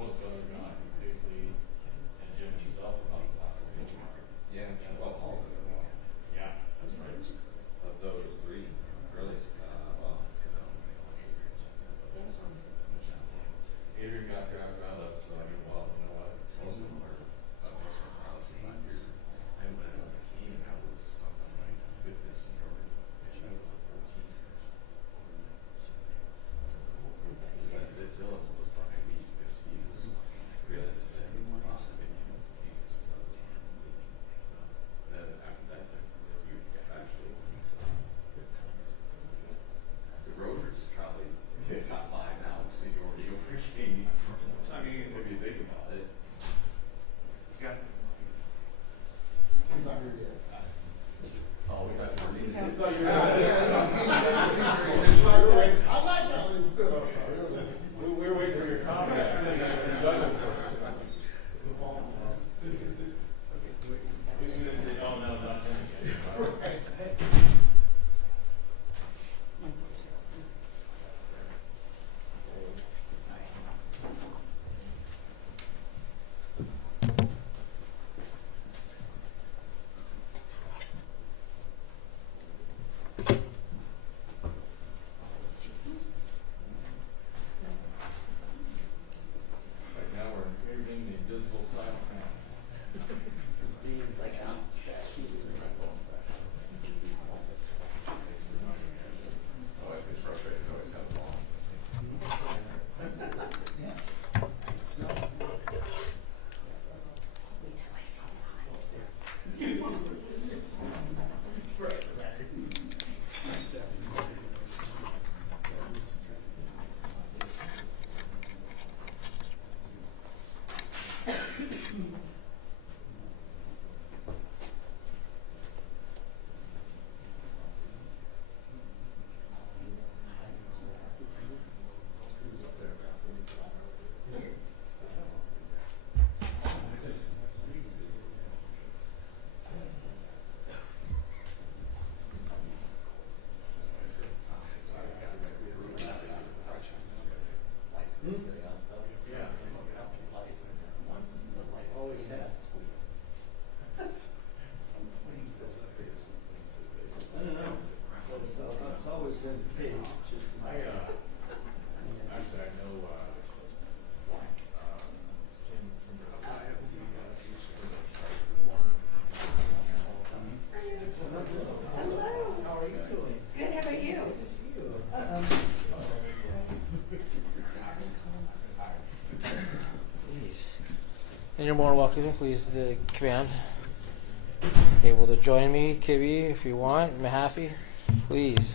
Most of us are gone. Basically, and Jim himself about the last week. Yeah, well, all of them. Yeah, that's right. Of those three, really, well, it's because I don't think Adrian got grounded up, so I mean, well, you know what? most of them were, most of them were out of the years. I went on the key and I was something like fitness control. And I was a 14 years. The Dylan was behind me because he was really sick. Then after that, it's a huge gap actually. The Rogers is probably, it's not mine now, seniority over King. I mean, if you think about it. Yeah. Oh, we got I like that when it stood up. We were waiting for your comment. Oh, no, not him. Right now we're interviewing the invisible silent man. Oh, if it's frustrating, it's always have a ball. Always had. I don't know. It's always been the case, just Actually, I know, Tim Hello. How are you doing? Good, how about you? Good to see you. Please. And you're more welcome, please, the command. Able to join me, KB, if you want. I'm happy. Please.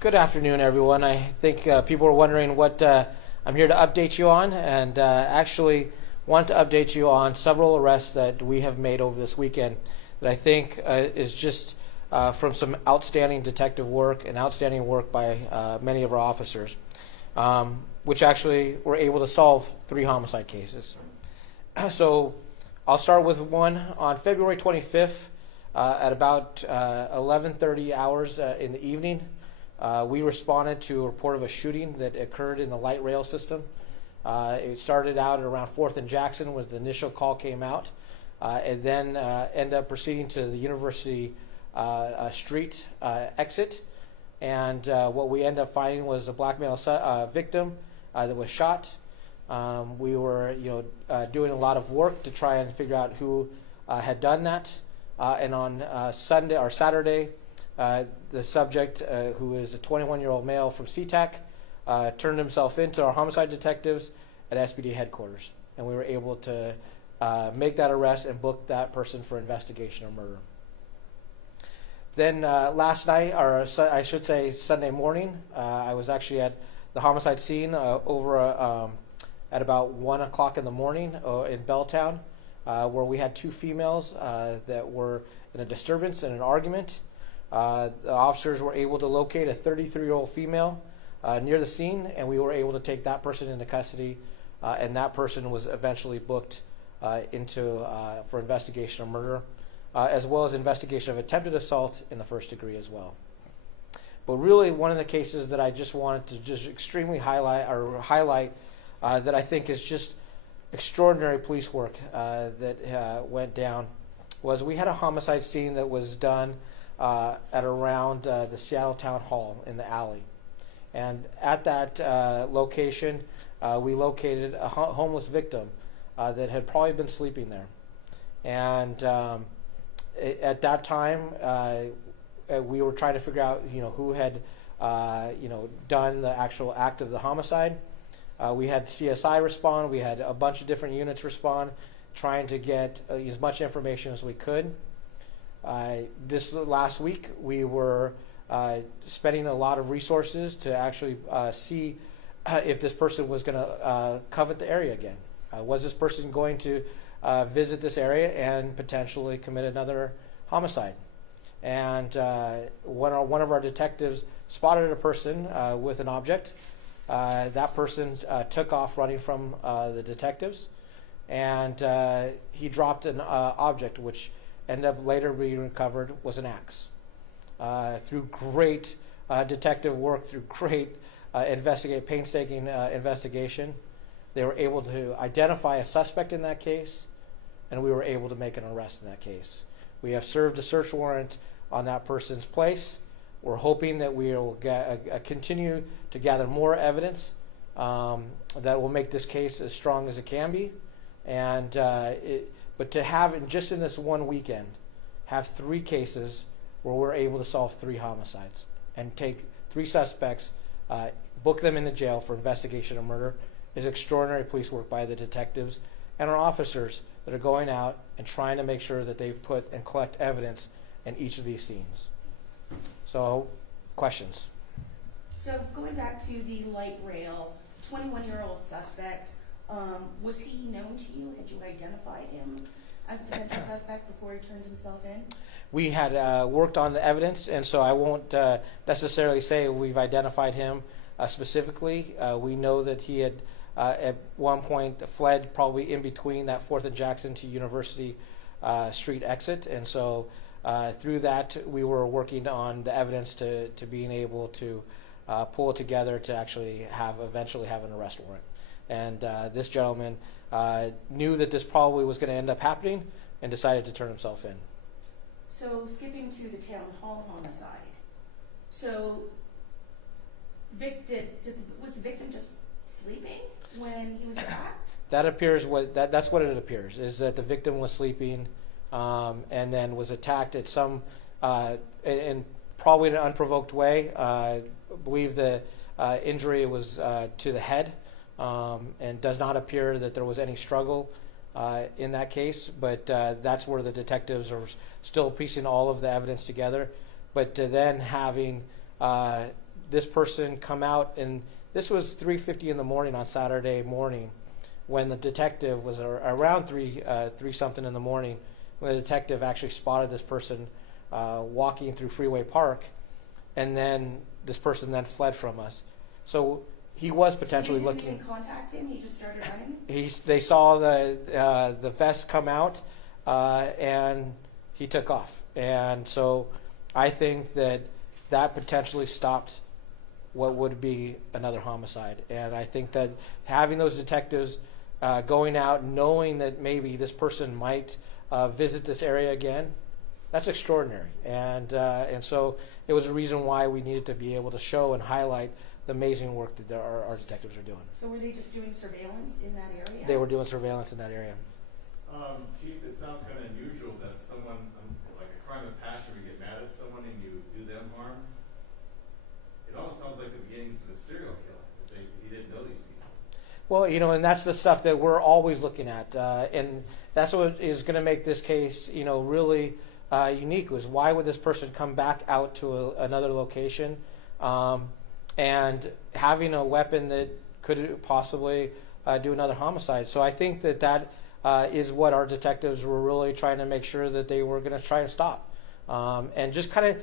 Good afternoon, everyone. I think people are wondering what I'm here to update you on, and actually want to update you on several arrests that we have made over this weekend that I think is just from some outstanding detective work and outstanding work by many of our officers, which actually were able to solve 3 homicide cases. So I'll start with one on February 25th at about 11:30 hours in the evening. We responded to a report of a shooting that occurred in the light rail system. It started out at around 4th and Jackson when the initial call came out, and then ended up proceeding to the University Street exit. And what we ended up finding was a black male victim that was shot. We were, doing a lot of work to try and figure out who had done that. And on Sunday or Saturday, the subject, who is a 21-year-old male from SeaTac, turned himself into our homicide detectives at SPD headquarters, and we were able to make that arrest and book that person for investigation of murder. Then last night, or I should say Sunday morning, I was actually at the homicide scene over at about 1 o'clock in the morning in Belltown, where we had 2 females that were in a disturbance and an argument. The officers were able to locate a 33-year-old female near the scene, and we were able to take that person into custody, and that person was eventually booked for investigation of murder. as well as investigation of attempted assault in the first degree as well. But really, one of the cases that I just wanted to just extremely highlight that I think is just extraordinary police work that went down was we had a homicide scene that was done at around the Seattle Town Hall in the alley. And at that location, we located a homeless victim that had probably been sleeping there. And at that time, we were trying to figure out, who had, done the actual act of the homicide. We had CSI respond. We had a bunch of different units respond, trying to get as much information as we could. This last week, we were spending a lot of resources to actually see if this person was going to covet the area again. Was this person going to visit this area and potentially commit another homicide? And one of our detectives spotted a person with an object. That person took off running from the detectives, and he dropped an object which ended up later being recovered was an axe. Through great detective work, through great painstaking investigation, they were able to identify a suspect in that case, and we were able to make an arrest in that case. We have served a search warrant on that person's place. We're hoping that we will continue to gather more evidence that will make this case as strong as it can be. And but to have, just in this one weekend, have 3 cases where we're able to solve 3 homicides and take 3 suspects, book them into jail for investigation of murder is extraordinary police work by the detectives and our officers that are going out and trying to make sure that they put and collect evidence in each of these scenes. So, questions? So going back to the light rail, 21-year-old suspect, was he known to you? Had you identified him as a potential suspect before he turned himself in? We had worked on the evidence, and so I won't necessarily say we've identified him specifically. We know that he had at one point fled probably in between that 4th and Jackson to University Street exit, and so through that we were working on the evidence to being able to pull it together to actually eventually have an arrest warrant. And this gentleman knew that this probably was going to end up happening and decided to turn himself in. So skipping to the town hall homicide. So was the victim just sleeping when he was attacked? That appears that's what it appears, is that the victim was sleeping and then was attacked at some in probably an unprovoked way. I believe the injury was to the head, and does not appear that there was any struggle in that case, but that's where the detectives are still piecing all of the evidence together. But to then having this person come out, and this was 3:50 in the morning on Saturday morning, when the detective was around 3 something in the morning, when the detective actually spotted this person walking through Freeway Park, and then this person then fled from us. So he was potentially so looking. Didn't even contact him. He just started running. They saw the vest come out, and he took off. And so I think that potentially stopped what would be another homicide. And I think that having those detectives going out, knowing that maybe this person might visit this area again, that's extraordinary. And so it was a reason why we needed to be able to show and highlight the amazing work that our detectives are doing. So were they just doing surveillance in that area? They were doing surveillance in that area. Chief, it sounds kind of unusual that someone, like a crime of passion, where you get mad at someone and you do them harm. It almost sounds like the beginnings of a serial killer. He didn't know these people. Well, and that's the stuff that we're always looking at, and that's what is going to make this case, really unique. Was why would this person come back out to another location, and having a weapon that could possibly do another homicide? So I think that is what our detectives were really trying to make sure that they were going to try to stop, and just kind of,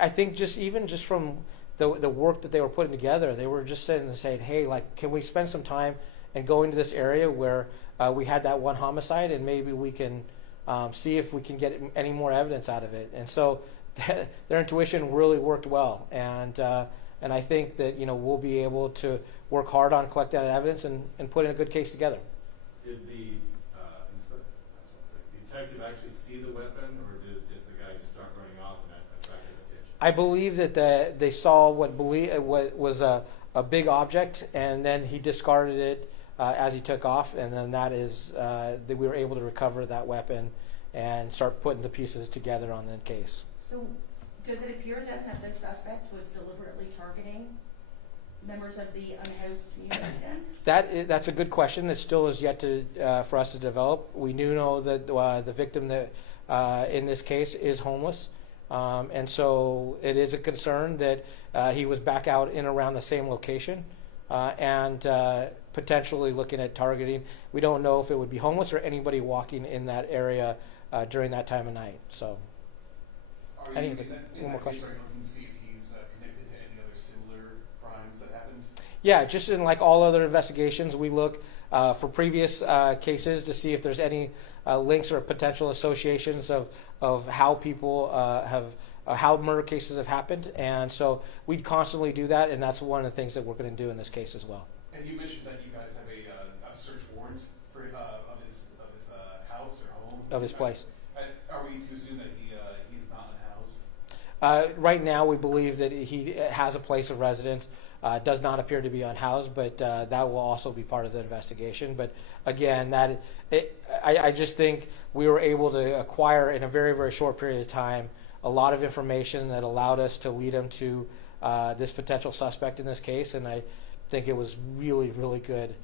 I think just from the work that they were putting together, they were just saying, hey, can we spend some time and go into this area where we had that one homicide, and maybe we can see if we can get any more evidence out of it. And so their intuition really worked well. And I think that, we'll be able to work hard on collecting that evidence and putting a good case together. Did the detective actually see the weapon, or did just the guy just start running off and that attracted attention? I believe that they saw what was a big object, and then he discarded it as he took off, and then that we were able to recover that weapon and start putting the pieces together on the case. So, does it appear then that this suspect was deliberately targeting members of the unhoused community then? That's a good question that still is yet to for us to develop. We do know that the victim that in this case is homeless, and so it is a concern that he was back out in around the same location and potentially looking at targeting. We don't know if it would be homeless or anybody walking in that area during that time of night. So, Are any you other- in one more that question? case, are you looking to see if he's connected to any other similar crimes that happened? Yeah, just in like all other investigations, we look for previous cases to see if there's any links or potential associations of how people how murder cases have happened, and so we constantly do that, and that's one of the things that we're going to do in this case as well. And you mentioned that you guys have a search warrant for of his house or home Of his place. Are we to assume that he's not unhoused? Right now, we believe that he has a place of residence. Does not appear to be unhoused, but that will also be part of the investigation. But again, I just think we were able to acquire in a very, very short period of time a lot of information that allowed us to lead him to this potential suspect in this case, and I think it was really, really good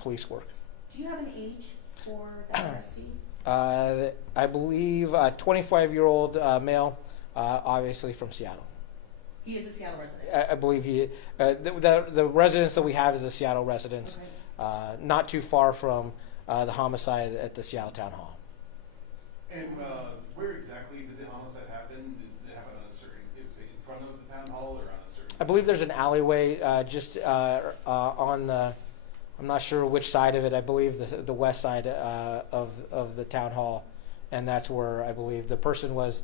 police work. Do you have an age for that arrestee? I believe a 25-year-old male, obviously from Seattle. He is a Seattle resident. I believe the residence that we have is a Seattle residence, Okay. not too far from the homicide at the Seattle Town Hall. And where exactly did the homicide happen? Did it happen on a certain, it was in front of the town hall or on a certain? I believe there's an alleyway just on the, I'm not sure which side of it. I believe the west side of the town hall, and that's where I believe the person was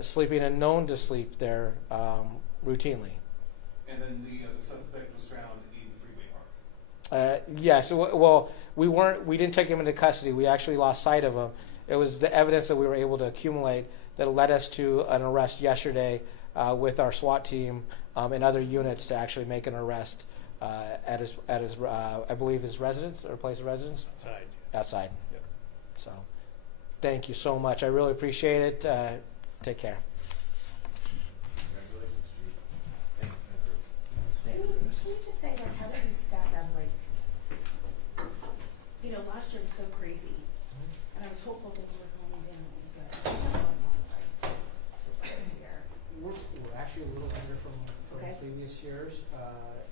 sleeping and known to sleep there routinely. And then the suspect was found in Freeway Park. Yes. Well, we didn't take him into custody. We actually lost sight of him. It was the evidence that we were able to accumulate that led us to an arrest yesterday with our SWAT team and other units to actually make an arrest at his I believe his residence or place of residence. Outside. Yep. So, thank you so much. I really appreciate it. Take care. Congratulations, Chief. Thank you. Can we just say, like, how does this stack up? Like, last year was so crazy, and I was hopeful things were going down, but homicides so far this year. We're actually a little under from Okay. previous years,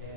and